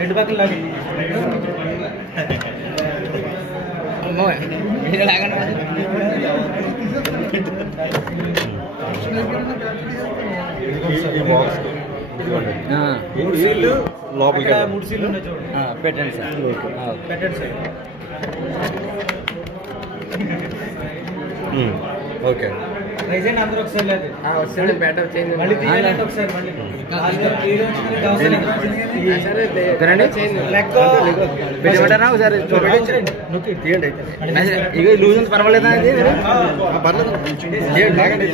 రెండు పక్కల లోపలికి 3 సీట్లు ఉన్నాయి చూడండి. పెట్టండి సార్. పెట్టండి సార్. ఓకే ప్రెజెంట్ అందరూ ఒకసారి లేదు వచ్చాడు బెటర్ చేంజ్ మళ్ళీ తీయాలంటే ఒకసారి మళ్ళీ పెట్టమంటారా ఒకసారి తీయండి ఇక లూజ్ ఉంది పర్వాలేదా అది పర్లేదు తీయండి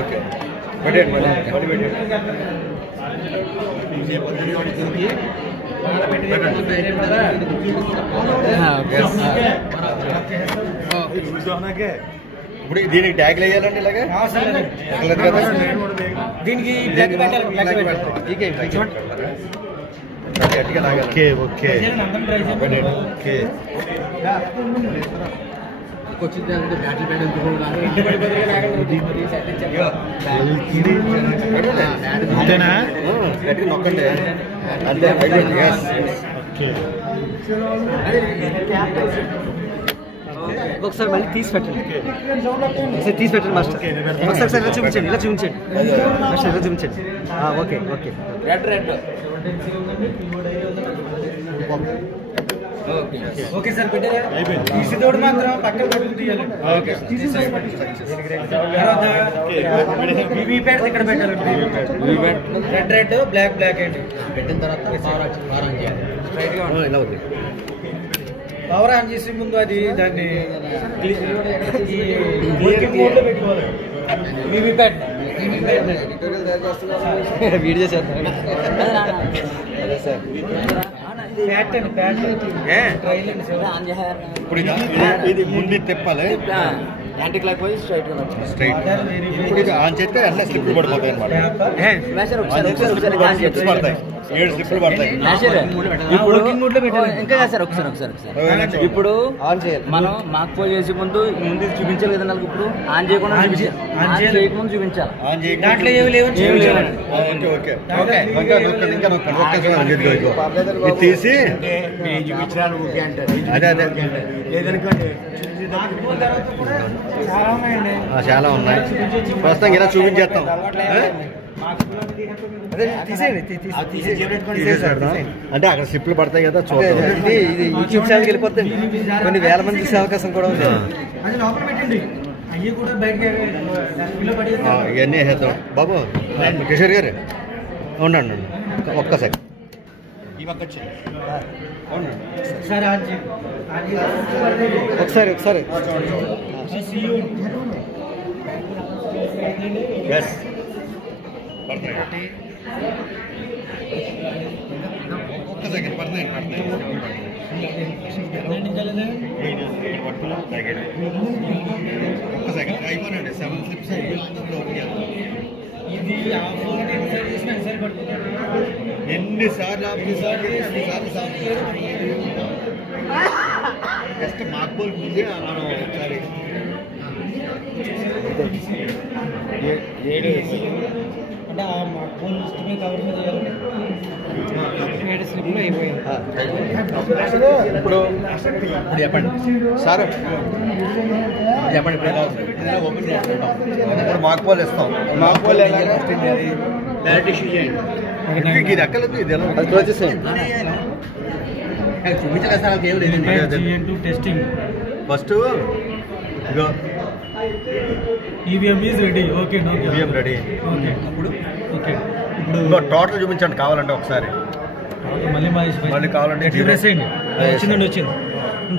ఓకే పెట్టండి మళ్ళీ ఇప్పుడు దీనికి ట్యాగ్లు వేయాలండి ఇలాగే దీనికి ఓకే ఓకే ఓకే అంతేనా గట్టిగా నొక్కండి అంతే ఒకసారి మళ్ళీ తీసి పెట్టండి ఒకసారి తీసి పెట్టండి మాస్టర్ ఒకసారి ఇలా చూపించండి ఇలా చూపించండి మాస్టర్ ఇలా చూపించండి ఓకే ఓకే ఓకే సార్ పెట్టారా తీసేటోడు మాత్రం పక్కన పట్టుకుని తీయాలి. వీవీప్యాడ్ ఇక్కడ పెట్టాలండి. రెడ్ రెడ్ బ్లాక్ బ్లాక్ అండి. పెట్టిన తర్వాత పవర్ ఆన్ చేసే ముందు అది దాన్ని పెట్టుకోవాలి. వీవీప్యాడ్ వీడియో చేస్తాను ఇప్పుడు ఇది ముందు తిప్పాలి anti clock wise straight straight ఇప్పుడు ఇది ఆన్ చేస్తే అట్లా స్లిప్లు పడిపోతాయి స్లిప్స్ పడతాయి 7 స్లిప్లు పడతాయి ఇప్పుడు ఇంకా కాదు సార్ ఒకసారి ఇప్పుడు ఆన్ చేయాలి మనం మాకు పోయి చేసే ముందు చూపించాలి కదా ఇప్పుడు ఆన్ చేయకుండా చేయకముందు చూపించాలి దాంట్లో ఏమి లేవు ఓకే ఓకే ఇంకా నొక్కండి ఇది తీసి అదే అదే చాలా ఉన్నాయి ప్రస్తుతం ఇలా చూపించేస్తాం అంటే అక్కడ స్లిప్లు పడతాయి కదా చూద్దాం ఇది యూట్యూబ్ ఛానల్కి వెళ్ళిపోతుంది కొన్ని వేల మంది చూసే అవకాశం కూడా ఉంది ఇవన్నీ వేసేద్దాం బాబు కిషోర్ గారు ఉండండి ఒక్కసారి ఒకసారి ఒక్క సెకండ్ పడుతున్నాయి ఒక్క సెకండ్ అయిపోయినండి 7 స్లిప్స్ ఎన్నిసార్లు జస్ట్ మాక్బోల్ ముందే మనం ఒకసారి 7 అంటే ఆ మాక్బోల్ లిస్ట్మే కవర్ చేయాలి. 7 స్లిప్లు అయిపోయింది. ఇప్పుడు చెప్పండి సార్ చెప్పండి ఓపెన్ చేసుకుంటాం ఇప్పుడు మాక్బోల్ ఇస్తాం మాక్బోల్ డైరెక్ట్ ఇష్యూ చేయండి ఇది ఎక్కలేదు ఇది ఎలా క్లోజ్ చేసేయండి testing first ego EVM is ready. Okay EVM ready. Okay ఇప్పుడు టోటల్ చూపించండి కావాలంటే ఒకసారి మళ్ళీ కావాలంటే ప్రెస్ చేయండి. వచ్చిందండి వచ్చింది.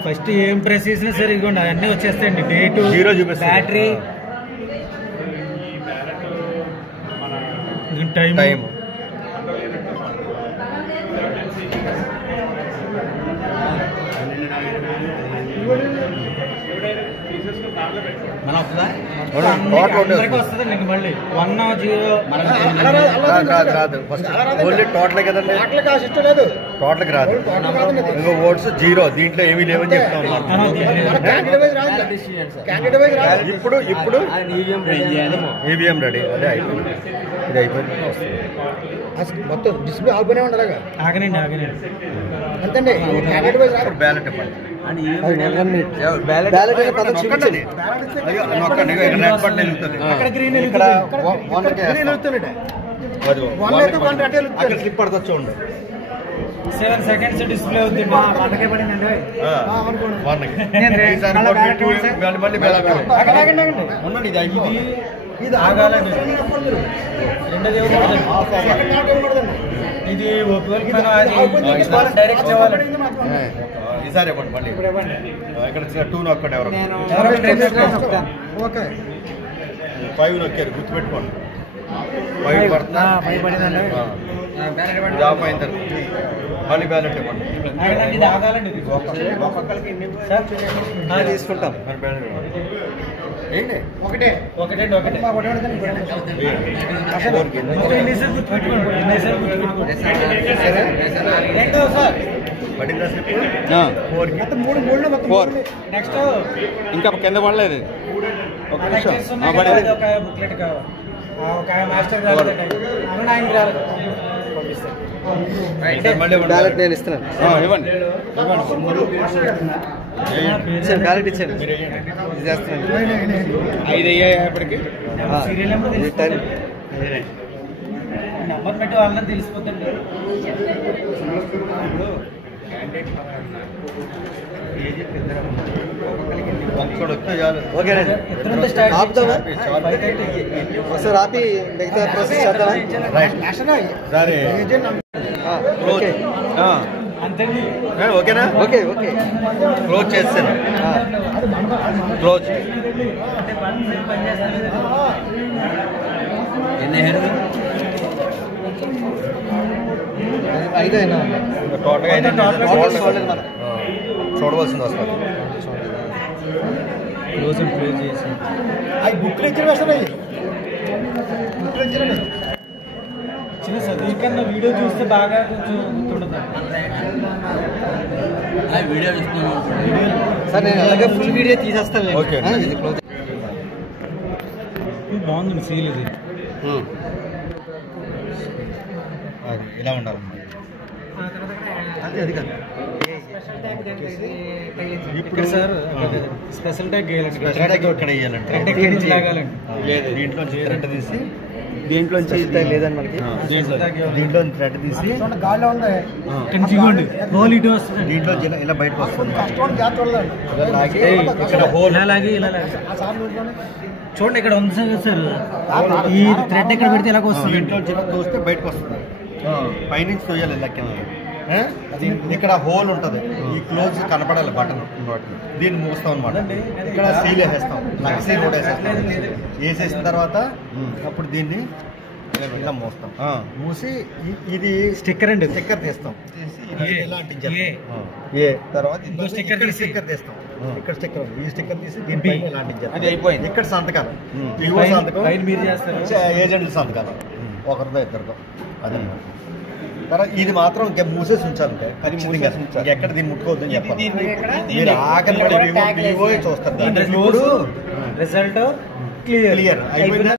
ఫస్ట్ ఏం ప్రెస్ చేసినా సరే ఇదిగోండి అవన్నీ వచ్చేస్తాయండి. డేటు 0 చూపిస్తుంది బ్యాటరీ టైం మన వస్తుందా అందరికీ వస్తుంది నీకు మళ్ళీ 1 0 రాదు ఫస్ట్ ఓన్లీ టోటల్ కదండి టోటల్కి రాదు ఇంకో ఓట్స్ 0 దీంట్లో ఏమీ లేవని చెప్తా ఉన్నాను. ఇప్పుడు ఈవీఎం రెడీ అదే అయిపోయింది. ఇది అయిపోయింది మొత్తం డిస్ప్లే ఆల్పోనే ఉండగా ఆగనండి అంతండి. బ్యాలెట్ ఇవ్వండి. స్లిప్ పడుతుంది చూడండి. 7 seconds డిస్ప్లే అవుతుంది. ఇది ఆగాలండి. ఇది డైరెక్ట్ ఇవ్వాలండి. ఈసారి ఇవ్వండి మళ్ళీ ఇక్కడ 2 నొక్కండి. ఎవరు 5 నొక్కారు గుర్తుపెట్టుకోండి. 5 పడుతుందా జాబ్ అయింది మళ్ళీ బ్యాలెట్ ఇవ్వండి. ఇది ఆగాలండి. తీసుకుంటాం ఏంటి ఒకటే నెక్స్ట్ ఇంకా కింద పడలేదు. ఒక బుక్లెట్ కావాలి. ఒక మాస్టర్ బ్యాలెట్ ఆయనకి రాలేదు. బ్యాలెట్ నేను ఇస్తున్నాను. ఇవ్వండి బ్యాలెట్ ఇచ్చాను. ఇది చేస్తున్నాను. 5 అయ్యేపటికి సీరియల్ నెంబర్ పెట్టి వాళ్ళని తెలిసిపోతుంది. ఓకేనండి ఆపుతావా? ఒకసారి ఆపి మిగతా ప్రాసెస్ చేద్దామా? సరే ఓకే ఓకేనా? ఓకే క్లోజ్ చేస్తాను. క్లోజ్ ఐదైనా టోటల్గా చూడవలసింది వస్తుంది. క్లోజ్ చేసి అవి బుక్లు ఇచ్చిన వేస్తాయి. చిన్న చదువు కన్నా వీడియో చూస్తే బాగా కొంచెం గుర్తుండదు. వీడియో చూస్తున్నాను సార్ నేను అలాగే ఫుల్ వీడియో తీసేస్తాను. ఓకే. ఇది క్లోజ్ బాగుంది సీల్ ఇది. అది ఇలా ఉండాలన్నమాట. అది కాదు ఇప్పుడు సార్ స్పెషల్ ట్యాగ్ వేయాలండి. ఇక్కడ వేయాలంటే దీంట్లో థ్రెడ్ తీసి దీంట్లోంచి లేదండి మనకి. దీంట్లో థ్రెడ్ తీసి గాల్లో ఉంది కన్ఫ్యూజ్డ్ హోల్ ఇటు వస్తుంది. దీంట్లో ఇలా బయటకు వస్తుంది. ఇక్కడ హోల్ అలాగే ఇలా చూడండి. ఇక్కడ ఉంది సార్ ఈ థ్రెడ్ ఇక్కడ పెడితే ఇలాగ వస్తుంది. దీంట్లో తోస్తే బయటకు వస్తుంది. పైనుంచి తోయాలి లెక్క. ఇక్కడ హోల్ ఉంటుంది. ఈ క్లోజ్ కనపడాలి బటన్. దీన్ని మూస్తాం అనమాట. ఇక్కడ సీల్ వేసేస్తాం. సీల్ కూడా వేసేసిన తర్వాత అప్పుడు దీన్ని ఇలా మూస్తాం. మూసి ఇది స్టిక్కర్ అండి. స్టిక్కర్ తీస్తాం. ఇలా అంటించాలి. తర్వాత స్టిక్కర్ తీస్తాం. ఇక్కడ స్టిక్కర్ ఈ స్టిక్కర్ తీసి దీనిపై ఇలా అంటించాలి. అది అయిపోయింది. ఇక్కడ సంతకాలు సంతకం మీరు చేస్తారు. ఏజెంట్ల సంతకాలు ఒకరితో ఇద్దరితో. అది తర్వాత ఇది మాత్రం ఇంకా మూసేసి ఉంచాలి. ఎక్కడ దీన్ని ముట్టుకోవద్దని చెప్పాలి. మీరు ఆకలి చూస్తారు. రిజల్ట్ క్లియర్ అయిపోయింది.